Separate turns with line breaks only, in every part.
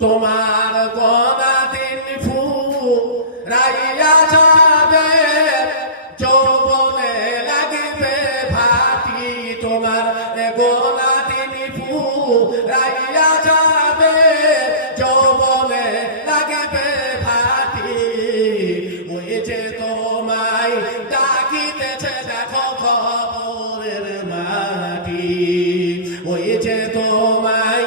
তোমার গনা দিন ফু রাইয়া যাবে, যৌবনে লাগবে ভাটি। তোমার গোনা দিন ফু রাইয়া যাবে, যৌবনে লাগবে ভাটি। ওই যে তোমায় ডাকিতেছে, দেখো খবরের মাটি। ওই যে তোমায়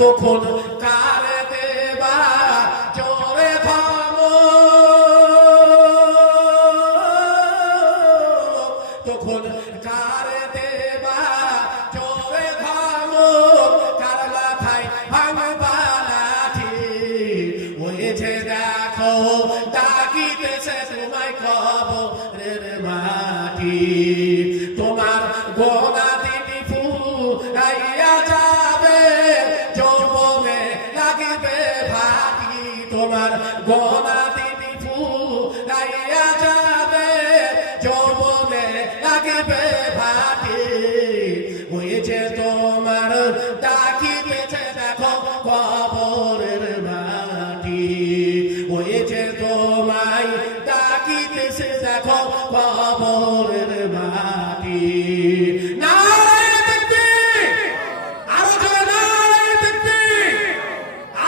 তখন কার দেবা জোরে থামো তখন কার দেবা জোরে থামো কার মাথায় ভাঙবা লাঠি ওই যে দেখো, ডাকিতেছে তোমায় খবরের মাটি। কাটিবে ভাটি তোমার গলা দিদি ফুলাইয়া যাবে। যৌবনে লাগিবে ভাটি হয়েছে তোমার ডাকিতেছে দেখো কবরের ভাটি হয়েছে তোমায় ডাকিতেছে দেখো কবরের ভাটি